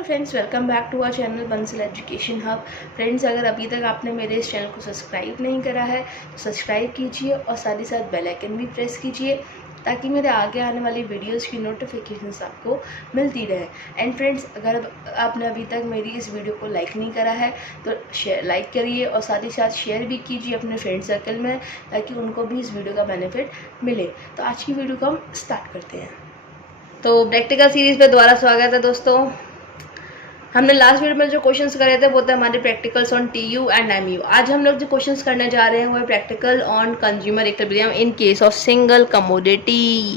Hello friends, welcome back to our channel Bansal education hub. Friends, अगर अभी तक आपने मेरे इस चैनल को सब्सक्राइब नहीं करा है तो सब्सक्राइब कीजिए और साथ ही साथ बेल आइकन भी प्रेस कीजिए ताकि मेरे आगे आने वाली वीडियोस की नोटिफिकेशंस आपको मिलती रहे। एंड फ्रेंड्स, अगर आपने अभी तक मेरी इस वीडियो को लाइक नहीं करा है तो लाइक करिए और साथ ही साथ शेयर भी कीजिए अपने फ्रेंड सर्कल में ताकि उनको भी इस वीडियो का बेनिफिट मिले। तो आज की वीडियो को हम स्टार्ट करते हैं। तो प्रैक्टिकल सीरीज़ पे दोबारा स्वागत है दोस्तों। हमने लास्ट वीडियो में जो क्वेश्चंस करे थे वो थे हमारे practicals on TU and MU. आज हम लोग जो क्वेश्चंस करने जा रहे हैं वो है practical on consumer equilibrium in case of single commodity.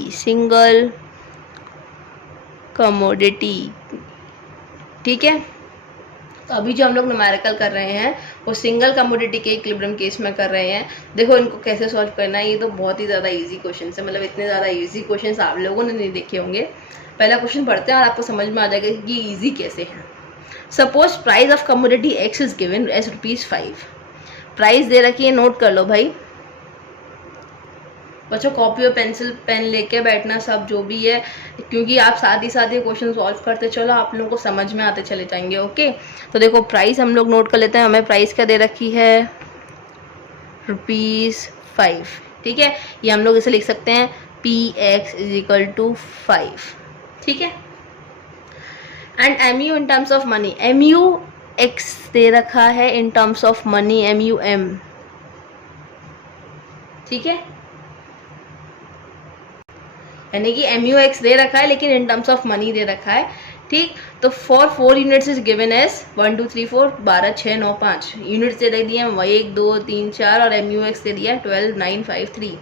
ठीक है, तो अभी जो हम लोग न्यूमेरिकल कर रहे हैं वो सिंगल कमोडिटी के इक्विलिब्रियम केस में कर रहे हैं। देखो इनको कैसे सॉल्व करना है, ये तो बहुत ही ज़्यादा इजी क्वेश्चन है, मतलब इतने ज़्यादा इजी क्वेश्चन आप लोगों ने नहीं देखे होंगे। पहला क्वेश्चन पढ़ते हैं और आपको समझ में आ जाएगा कि ईजी कैसे है। Suppose price of commodity X is given as ₹5। Price दे रखी है, नोट कर लो भाई बच्चों। कॉपी और पेंसिल पेन लेके बैठना, सब जो भी है, क्योंकि आप साथ ही साथ ये क्वेश्चन सॉल्व करते चलो, आप लोगों को समझ में आते चले जाएंगे। ओके, तो देखो प्राइस हम लोग नोट कर लेते हैं। हमें प्राइस क्या दे रखी है, ₹5। ठीक है, ये हम लोग इसे लिख सकते हैं PX = 5। ठीक है, and MU in terms of money, MU X दे रखा है इन टर्म्स ऑफ मनी, MUM। ठीक है, यानी कि MUX दे रखा है लेकिन इन टर्म्स ऑफ मनी दे रखा है। ठीक, तो for 4 units is given as 1 2 3 4 12 6 9 5 units दे दिए हैं, 1 2 3 4 और MUX दे दिया 12 9 5 3।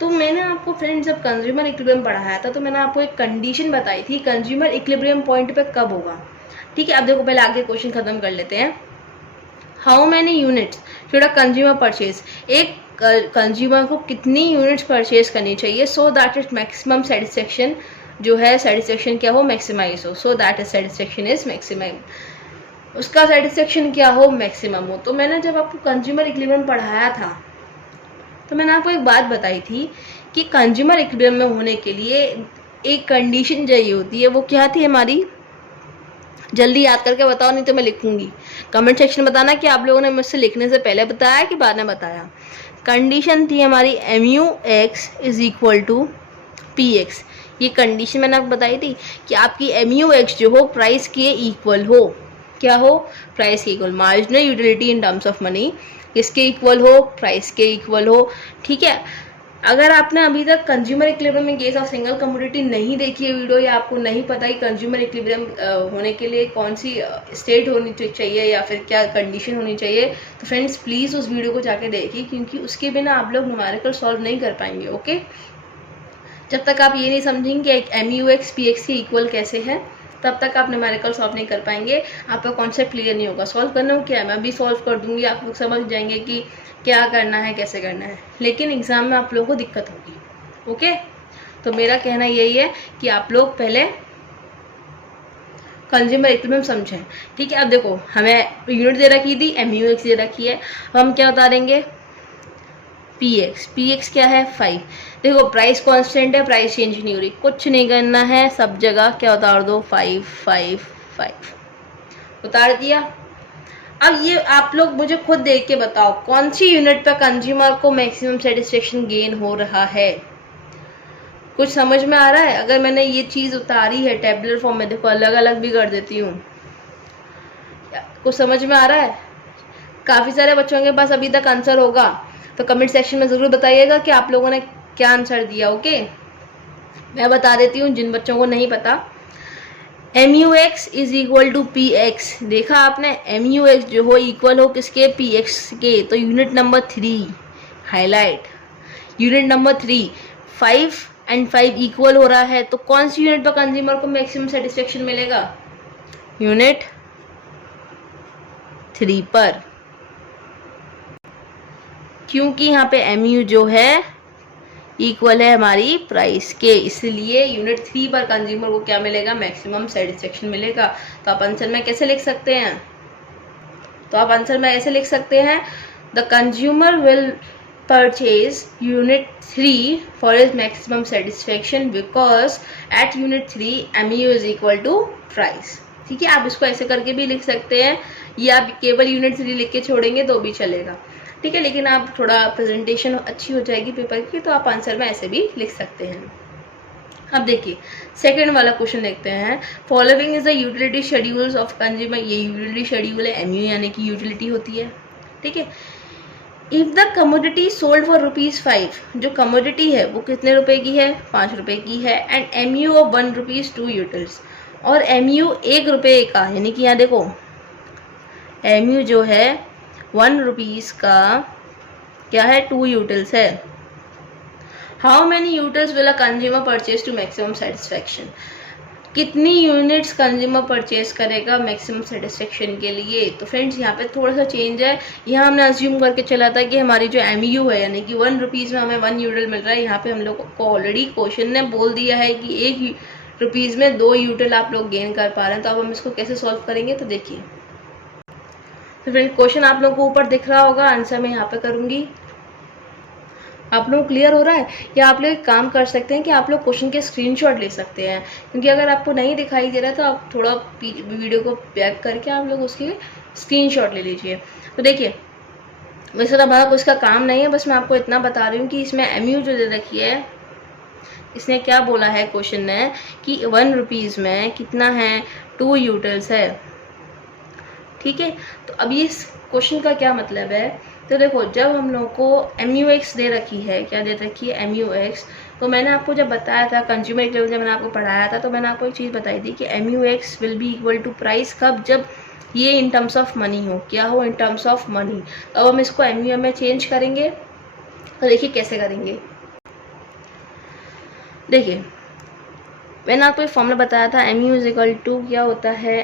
तो मैंने आपको फ्रेंड्स जब कंज्यूमर इक्विलिब्रियम पढ़ाया था तो मैंने आपको एक कंडीशन बताई थी कंज्यूमर इक्विलिब्रियम पॉइंट पे कब होगा। ठीक है, अब देखो पहले आगे क्वेश्चन खत्म कर लेते हैं। How many units should a consumer purchase, एक कंज्यूमर को कितनी यूनिट्स परचेज करनी चाहिए so that it maximum satisfaction जो है, सेटिस्फेक्शन क्या हो, मैक्सिमाइज हो। So that is satisfaction is maximum, उसका सेटिस्फेक्शन क्या हो, मैक्सिमम हो। तो मैंने जब आपको कंज्यूमर इक्विलिब्रियम पढ़ाया था तो मैंने आपको एक बात बताई थी कि कंज्यूमर इक्विलिब्रियम में होने के लिए एक कंडीशन चाहिए होती है। वो क्या थी हमारी, जल्दी याद करके बताओ नहीं तो मैं लिखूंगी। कमेंट सेक्शन में बताना कि आप लोगों ने मुझसे लिखने से पहले बताया कि बाद में बताया। कंडीशन थी हमारी MUX = PX। ये कंडीशन मैंने आपको बताई थी कि आपकी MUX जो हो प्राइस के इक्वल हो। क्या हो, प्राइस के equal. Marginal utility in terms of money किसके इक्वल हो, प्राइस के इक्वल हो। ठीक है, अगर आपने अभी तक consumer equilibrium in case of single commodity नहीं देखी है वीडियो, या आपको नहीं पता कि कंज्यूमर इक्विलिब्रियम होने के लिए कौन सी स्टेट होनी चाहिए या फिर क्या कंडीशन होनी चाहिए, तो फ्रेंड्स प्लीज़ उस वीडियो को जाके देखिए, क्योंकि उसके बिना आप लोग न्यूमेरिकल सॉल्व नहीं कर पाएंगे। ओके, जब तक आप ये नहीं समझेंगे कि MUX PX के इक्वल कैसे है तब तक आप न्यूमेरिकल सॉल्व नहीं कर पाएंगे, आपका कॉन्सेप्ट क्लियर नहीं होगा। सॉल्व करना हो क्या है, मैं अभी सॉल्व कर दूंगी, आप लोग समझ जाएंगे कि क्या करना है, कैसे करना है, लेकिन एग्जाम में आप लोगों को दिक्कत होगी। ओके, तो मेरा कहना यही है कि आप लोग पहले कंज्यूमर इक्विलिब्रियम समझें। ठीक है, अब देखो हमें यूनिट दे रखी थी, MUX दे रखी है, अब हम क्या बता देंगे, PX क्या है, 5। देखो प्राइस कांस्टेंट है, प्राइस चेंज नहीं हो रही, कुछ नहीं करना है, सब जगह क्या उतार दो, 5 5 5 उतार दिया। अब ये आप लोग मुझे खुद देख के बताओ कौन सी यूनिट पर कंज्यूमर को मैक्सिमम सेटिस्फेक्शन गेन हो रहा है। कुछ समझ में आ रहा है? अगर मैंने ये चीज़ उतारी है टेबुलर फॉर्म में, देखो अलग अलग भी कर देती हूँ, कुछ समझ में आ रहा है? काफ़ी सारे बच्चों के पास अभी तक आंसर होगा, तो कमेंट सेक्शन में ज़रूर बताइएगा कि आप लोगों ने क्या आंसर दिया। ओके, मैं बता देती हूँ जिन बच्चों को नहीं पता। MUX = PX, देखा आपने, MUX जो हो इक्वल हो किसके, PX के, तो unit number 3 highlight, unit number 3 5 और 5 इक्वल हो रहा है, तो कौन सी यूनिट पर कंज्यूमर को मैक्सिमम सेटिस्फेक्शन मिलेगा, यूनिट 3 पर, क्योंकि यहाँ पे MU जो है इक्वल है हमारी प्राइस के, इसलिए यूनिट 3 पर कंज्यूमर को क्या मिलेगा, मैक्सिमम सेटिस्फेक्शन मिलेगा। तो आप आंसर में कैसे लिख सकते हैं, तो आप आंसर में ऐसे लिख सकते हैं, the consumer will purchase unit 3 for is maximum satisfaction because at unit 3 MU = price. ठीक है, आप इसको ऐसे करके भी लिख सकते हैं या आप केवल यूनिट्स लिख के छोड़ेंगे तो भी चलेगा, ठीक है, लेकिन आप थोड़ा प्रेजेंटेशन अच्छी हो जाएगी पेपर की तो आप आंसर में ऐसे भी लिख सकते हैं। अब देखिए सेकंड वाला क्वेश्चन देखते हैं। Following is the utility schedules of consumer, ये यूटिलिटी शेड्यूल है, एमयू यानी कि यूटिलिटी होती है, ठीक है। If the commodity sold for ₹5, जो कमोडिटी है वो कितने रुपए की है, 5 रुपए की है, एंड एमयू ऑफ ₹1 2 यूटिल्स, और एमयू 1 रुपए का, यानी कि यहाँ देखो एमयू जो है ₹1 का क्या है, 2 यूटिल्स है। How many utils will a consumer purchase to maximum satisfaction, कितनी यूनिट्स कंज्यूमर परचेज करेगा मैक्सिमम सेटिस्फेक्शन के लिए। तो फ्रेंड्स यहाँ पे थोड़ा सा चेंज है, यहाँ हमने अज्यूम करके चला था कि हमारी जो एमयू है यानी कि ₹1 में हमें 1 यूटिल मिल रहा है, यहाँ पे हम लोग को ऑलरेडी क्वेश्चन ने बोल दिया है कि ₹1 में 2 यूटिल आप लोग गेन कर पा रहे हैं। तो अब हम इसको कैसे सॉल्व करेंगे, तो देखिए तो फ्रेंड क्वेश्चन आप लोगों को ऊपर दिख रहा होगा, आंसर मैं यहाँ पे करूँगी। आप लोग क्लियर हो रहा है, या आप लोग एक काम कर सकते हैं कि आप लोग क्वेश्चन के स्क्रीनशॉट ले सकते हैं, क्योंकि अगर आपको नहीं दिखाई दे रहा है तो आप थोड़ा वीडियो को बैक करके आप लोग उसकी स्क्रीनशॉट ले लीजिए। तो देखिए वैसे तो हमारा कुछ का काम नहीं है, बस मैं आपको इतना बता रही हूँ कि इसमें एमयू जो दे रखी है, इसने क्या बोला है क्वेश्चन ने कि ₹1 में कितना है, 2 यूटिल्स है, ठीक है। तो अब ये क्वेश्चन का क्या मतलब है, तो देखो जब हम लोग को MUX दे रखी है, क्या दे रखी है MUX, तो मैंने आपको जब बताया था कंज्यूमर लेवल जब मैंने आपको पढ़ाया था तो मैंने आपको एक चीज़ बताई थी कि MUX will be equal to price, कब, जब ये इन टर्म्स ऑफ मनी हो, क्या हो, इन टर्म्स ऑफ मनी। अब हम इसको MU में चेंज करेंगे, तो देखिए कैसे करेंगे। देखिए मैंने आपको एक फॉर्मूला बताया था, MU इज इक्वल टू क्या होता है,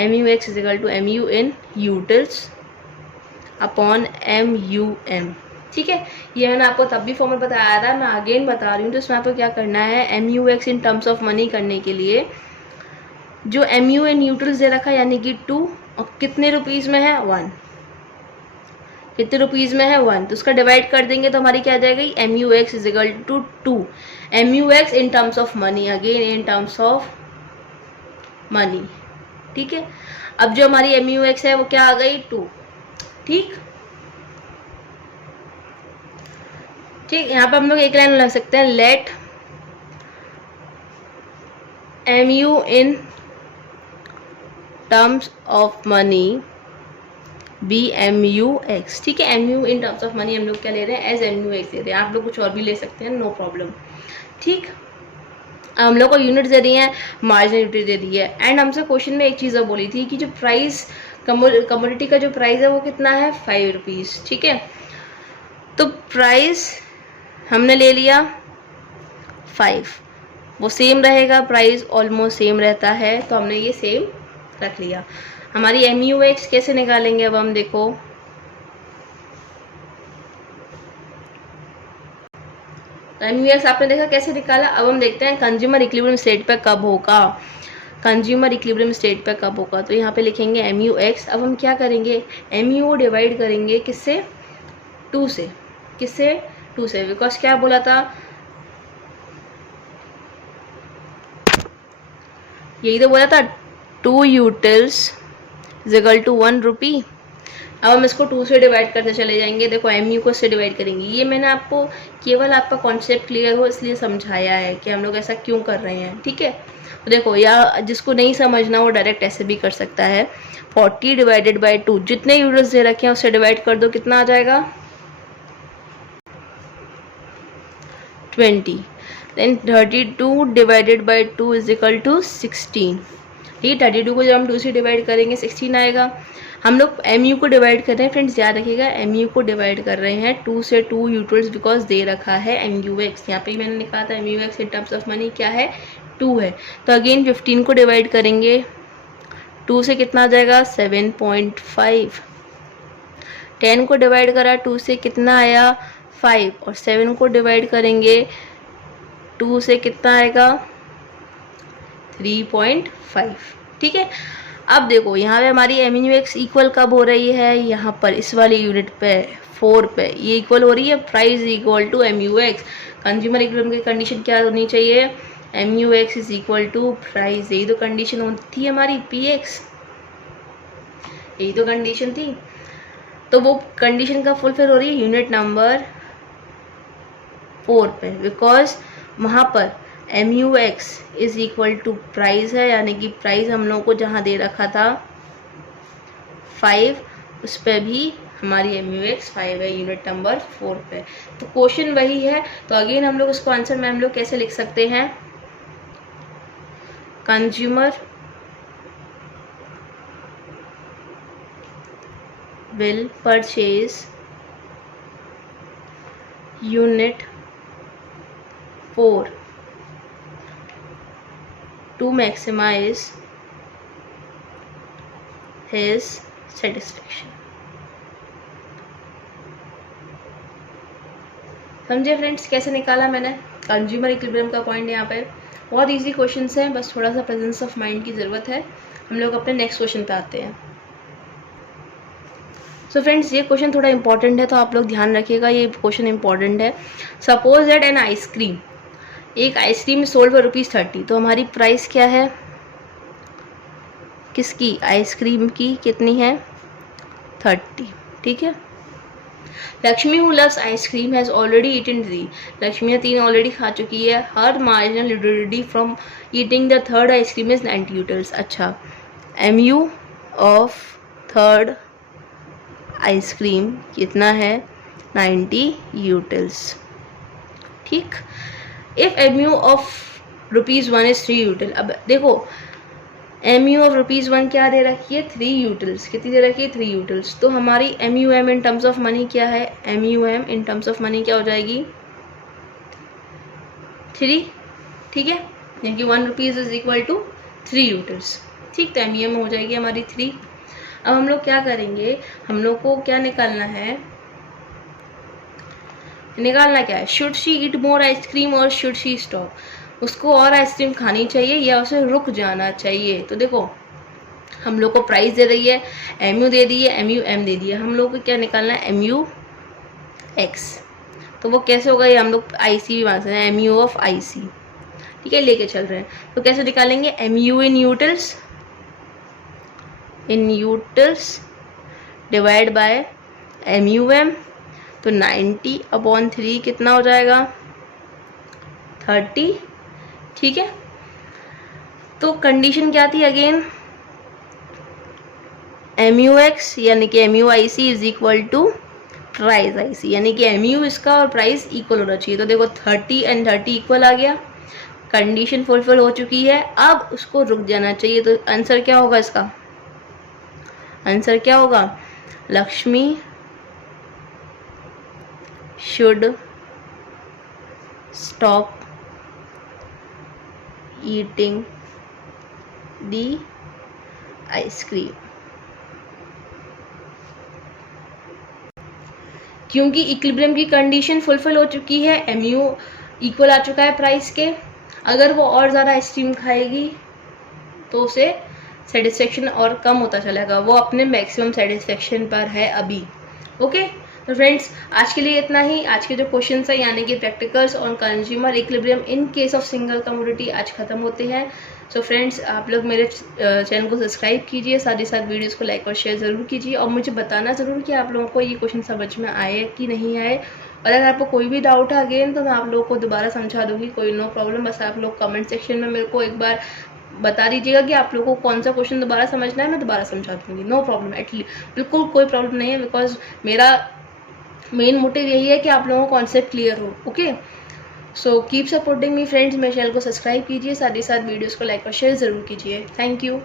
MUX is equal to MU in utils upon MUM, ठीक है। ये मैंने आपको तब भी फॉर्मूला बताया था, मैं अगेन बता रही हूँ। तो इसमें आपको क्या करना है, MUX in terms of money करने के लिए जो MU इन यूटिल्स दे रखा है यानी कि 2, और कितने रुपीज़ में है, 1, कितने रुपीज़ में है 1, तो उसका डिवाइड कर देंगे तो हमारी क्या आ जाएगी, MUX is equal to 2, MUX in terms of money, again in terms of money, ठीक है। अब जो हमारी MUX है वो क्या आ गई, 2, ठीक। यहाँ पर हम लोग एक लाइन लग सकते हैं, let MU in terms of money be MUX, ठीक है। MU in terms of money हम लोग क्या ले रहे हैं, एज MUX ले रहे हैं, आप लोग कुछ और भी ले सकते हैं, नो प्रॉब्लम, ठीक। हम लोग को यूनिट दे दी है, मार्जिनल यूनिट दे दी है, एंड हमसे क्वेश्चन में एक चीज़ बोली थी कि जो प्राइस कमोडिटी का जो प्राइस है वो कितना है, ₹5, ठीक है। तो प्राइस हमने ले लिया 5, वो सेम रहेगा, प्राइस ऑलमोस्ट सेम रहता है, तो हमने ये सेम रख लिया। हमारी MUX कैसे निकालेंगे, अब हम देखो MUX आपने देखा कैसे निकाला। अब हम देखते हैं कंज्यूमर इक्विलिब्रियम स्टेट पे कब होगा, कंज्यूमर इक्विलिब्रियम स्टेट पे कब होगा। तो यहाँ पे लिखेंगे MUX। अब हम क्या करेंगे, MU डिवाइड करेंगे किससे, 2 से, किससे, 2 से, बिकॉज क्या बोला था, यही तो बोला था 2 यूटिल्स इज इक्वल टू ₹1। अब हम इसको 2 से डिवाइड करते चले जाएंगे, देखो MU को इससे डिवाइड करेंगे। ये मैंने आपको केवल आपका कॉन्सेप्ट क्लियर हो इसलिए समझाया है कि हम लोग ऐसा क्यों कर रहे हैं, ठीक है। तो देखो या जिसको नहीं समझना वो डायरेक्ट ऐसे भी कर सकता है, 40 डिवाइडेड बाई 2, जितने यूनिट्स दे रखे हैं उससे डिवाइड कर दो, कितना आ जाएगा, 20। Then 32 divided by 2 is equal to 16, ठीक है। 32 को जब हम 2 से डिवाइड करेंगे 16 आएगा। हम लोग MU को डिवाइड कर रहे हैं, फ्रेंड्स याद रखिएगा MU को डिवाइड कर रहे हैं 2 से 2 यूटिल्स, बिकॉज दे रखा है MUX, यहाँ पे मैंने लिखा था MUX in terms of money क्या है, 2 है। तो अगेन 15 को डिवाइड करेंगे 2 से, कितना आ जाएगा, 7.5। 10 को डिवाइड करा 2 से, कितना आया, 5, और 7 को डिवाइड करेंगे 2 से, कितना आएगा, 3.5, ठीक है। अब देखो यहाँ पे हमारी MUX इक्वल कब हो रही है, यहाँ पर इस वाली यूनिट पे 4 पे ये इक्वल हो रही है, price equal to MUX। Consumer equilibrium की कंडीशन क्या होनी चाहिए, MUX is equal to price, यही तो कंडीशन होती है हमारी, PX, यही तो कंडीशन थी। तो वो कंडीशन का फुलफिल हो रही है यूनिट नंबर 4 पे, बिकॉज वहाँ पर MUX is equal to price है, यानी कि प्राइस हम लोगों को जहाँ दे रखा था 5, उस पर भी हमारी MUX 5 है यूनिट नंबर 4 पे। तो क्वेश्चन वही है। तो अगेन हम लोग उसको आंसर में हम लोग कैसे लिख सकते हैं, consumer will purchase unit 4 to maximize his satisfaction। समझे फ्रेंड्स कैसे निकाला मैंने कंज्यूमर इक्विलिब्रियम का पॉइंट। यहाँ पे बहुत इजी क्वेश्चंस हैं, बस थोड़ा सा प्रेजेंस ऑफ माइंड की ज़रूरत है। हम लोग अपने नेक्स्ट क्वेश्चन पे आते हैं। सो फ्रेंड्स ये क्वेश्चन थोड़ा इंपॉर्टेंट है, तो आप लोग ध्यान रखिएगा, ये क्वेश्चन इंपॉर्टेंट है। सपोज दैट एन आइसक्रीम, एक आइसक्रीम सोल्ड फॉर ₹30, तो हमारी प्राइस क्या है, किसकी, आइसक्रीम की, कितनी है, 30, ठीक है। Lakshmi who loves ice cream has already eaten 3, Lakshmi ने 3 ऑलरेडी खा चुकी है। हर marginal utility from eating the third ice cream is 90 utils. अच्छा, MU ऑफ थर्ड आइसक्रीम कितना है, 90 यूटिल्स, ठीक। If MU of ₹1 is 3 util, अब देखो MU ऑफ ₹1 क्या दे रखी है, 3 यूटिल्स, कितनी दे रखी है, 3 यूटिल्स। तो हमारी MUM in terms of money क्या है, MUM in terms of money क्या हो जाएगी, 3, ठीक है, यानी कि ₹1 इज इक्वल टू 3 यूटिल्स, ठीक। तो MUM हो जाएगी हमारी 3। अब हम लोग क्या करेंगे, हम लोग को क्या निकालना है, निकालना क्या है, should she eat more ice cream और शुड शी स्टॉप, उसको और आइसक्रीम खानी चाहिए या उसे रुक जाना चाहिए। तो देखो हम लोग को प्राइस दे रही है, MU दे दी है, MUM दे दी है, हम लोग को क्या निकालना है, MUX। तो वो कैसे होगा, ये हम लोग IC भी मान सकते हैं, MU ऑफ IC, ठीक है, लेके चल रहे हैं। तो कैसे निकालेंगे, MU in utils, in utils divide by MUM, तो 90/3 कितना हो जाएगा, 30, ठीक है। तो कंडीशन क्या थी अगेन, MUX यानी कि MUIC is equal to price IC, यानी कि MU इसका और प्राइस इक्वल होना चाहिए। तो देखो 30 एंड 30 इक्वल आ गया, कंडीशन फुलफिल हो चुकी है, अब उसको रुक जाना चाहिए। तो आंसर क्या होगा इसका, आंसर क्या होगा, Lakshmi should stop eating the ice cream, क्योंकि इक्विलिब्रियम की कंडीशन फुलफिल हो चुकी है, MU इक्वल आ चुका है प्राइस के। अगर वो और ज़्यादा आइसक्रीम खाएगी तो उसे सेटिस्फेक्शन और कम होता चलेगा, वो अपने मैक्सिमम सेटिस्फेक्शन पर है अभी। ओके, तो फ्रेंड्स आज के लिए इतना ही। आज के जो क्वेश्चंस है यानी कि practicals on consumer equilibrium in case of single commodity आज खत्म होते हैं। सो फ्रेंड्स आप लोग मेरे चैनल को सब्सक्राइब कीजिए, साथ ही साथ वीडियोस को लाइक और शेयर ज़रूर कीजिए, और मुझे बताना ज़रूर कि आप लोगों को ये क्वेश्चन समझ में आए कि नहीं आए। और अगर आपको कोई भी डाउट है अगेन तो मैं आप लोगों को दोबारा समझा दूँगी, कोई नो प्रॉब्लम। बस आप लोग कमेंट सेक्शन में मेरे को एक बार बता दीजिएगा कि आप लोगों को कौन सा क्वेश्चन दोबारा समझना है, मैं दोबारा समझा दूँगी, नो प्रॉब्लम। एटलीस्ट बिल्कुल कोई प्रॉब्लम नहीं है, बिकॉज मेरा मेन मोटिव यही है कि आप लोगों को कॉन्सेप्ट क्लियर हो। Okay, so keep supporting me friends, मेरे चैनल को सब्सक्राइब कीजिए, साथ ही साथ वीडियोस को लाइक और शेयर ज़रूर कीजिए। Thank you.